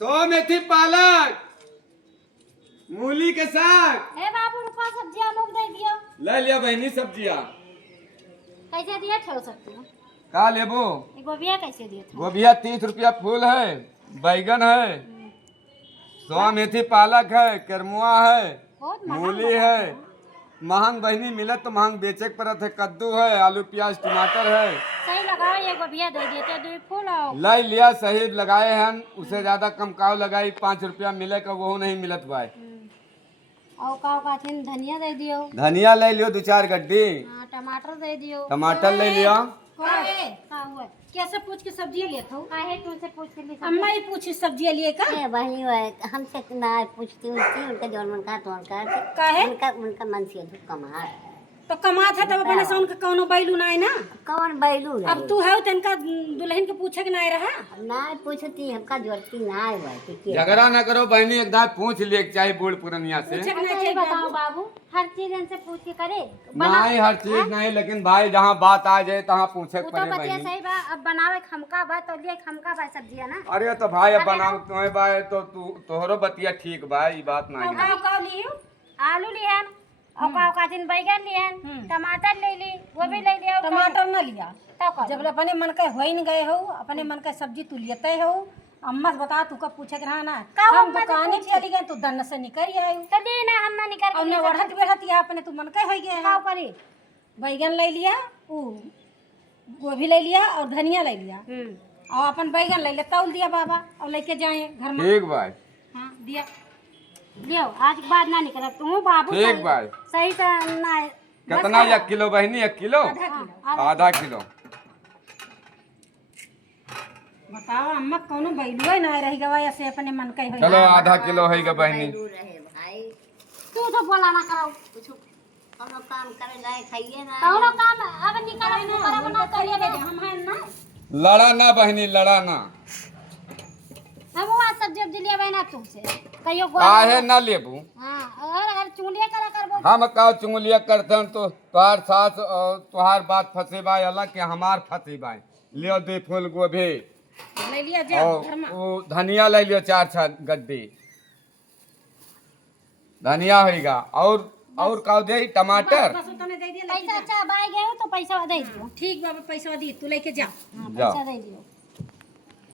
100 मेथी पालक, मूली के साग। ए बाबू रुको, सब्जियां लोग दे दियो। ले लिया बहनी सब्जियां। कैसे दिया छोड़ सकती हो? का लेबो? ये गोभिया कैसे दिया था? गोभिया 30 रुपया फूल है, बैगन है, 100 मेथी पालक है, करमुआ है, बहुत महंगा मूली है। महंग बहनी मिलत तो महंग बेचे के पड़त है। कद्दू है, आलू प्याज टमाटर है। सही लगाओ, ये गोभिया दे दिए थे, 2 फूल और लाई लिया सही लगाए हैं। उसे ज्यादा कम काव लगाई, 5 रुपया मिले का वो नहीं मिलत भाई। और का थी धनिया दे दियो। धनिया ले लियो 2-4 गड्डी। हाँ, टमाटर दे दियो। टमाटर ले लिया। का हुआ? कैसे पूछ के सब्जी लिए था? काहे तुमसे पूछ के लिए? अम्मा ही पूछी सब्जी लिए का? वही हमसे ना पूछती उनका जो मन का तो काहे? उनका मन से कमा तो कमात है तब अपने से उनका कौनो बैलू ना है ना। कौन बैलू अब तू है तनका दुल्हन के पूछे के ना रहा। ना पूछती हमका जोड़ती ना है। झगड़ा न करो बहनी, एक दाल पूछ लिए चाहिए बूढ़ पुरनिया से। पूछे के ना सही चाहिए बताओ बाबू, हर चीज इनसे पूछ के करे। नहीं हर चीज नहीं, लेकिन भाई जहाँ बात आ जाए तहाँ पूछे वो तो पड़े बतिया बहनी। सही बा। अब बनावे खमका बा तो लिए खमका बा सब्जियां ना। अरे तो भाई अब बनाओ तुम्हें भाई तो तोहरो बतिया ठीक भाई, ये बात नहीं है। का लियो? आलू लिहन और का दिन बैगन लिहन, टमाटर ले ली, वो भी ले लिया। टमाटर ना लिया। तो जब अपने मन के हो ही नहीं गए हो, अपने मन का सब्जी तू लेते हो। अम्मा से बता तू का पूछे के रहा ना। हम दुकान चली गए तो दन से निकल आई। तो दी ना हम ना निकल और ने बढ़त बैठत या अपने तू मन के हो गए का करी। बैगन ले लिया, वो गोभी ले लिया और धनिया ले लिया और अपन बैगन ले ले तौल दिया बाबा और लेके जाए घर में। ठीक भाई, हाँ दिया। लियो आज के बाद ना निकल तू बाबू। ठीक भाई। सही से ना। कितना 1 किलो बहनी? 1 किलो? आधा किलो। बताओ अम्मा कौनो बैलुआ ना रही गवा ऐसे अपने मन के हो। चलो आधा किलो है गा बहनी। रहे भाई तू तो बोला ना करो कुछ कोनो काम करे जाए खाइए ना। कौनो काम अब निकल तू करब ना करिए दे हम है ना। लड़ा ना बहनी, लड़ा ना। हम आज सब्जी उब्जी लिया बहना तुमसे कहियो काहे ना लेबू? हां, और अगर चुंगलिया करा करबो हम का चुंगलिया करते हैं तो तोहार सास और तोहार बात फंसे बाई अलग के हमार फंसे बाई। लियो 2 फूल गोभी ले लिया जा और घर में। वो धनिया ले लियो 4-6 गड्डी धनिया होगा। और का दे? टमाटर। बस उतने दे दिया। पैसा अच्छा बाई गए हो तो पैसा दे दियो। ठीक बाबा पैसा दी तू लेके जा। पैसा दे दियो।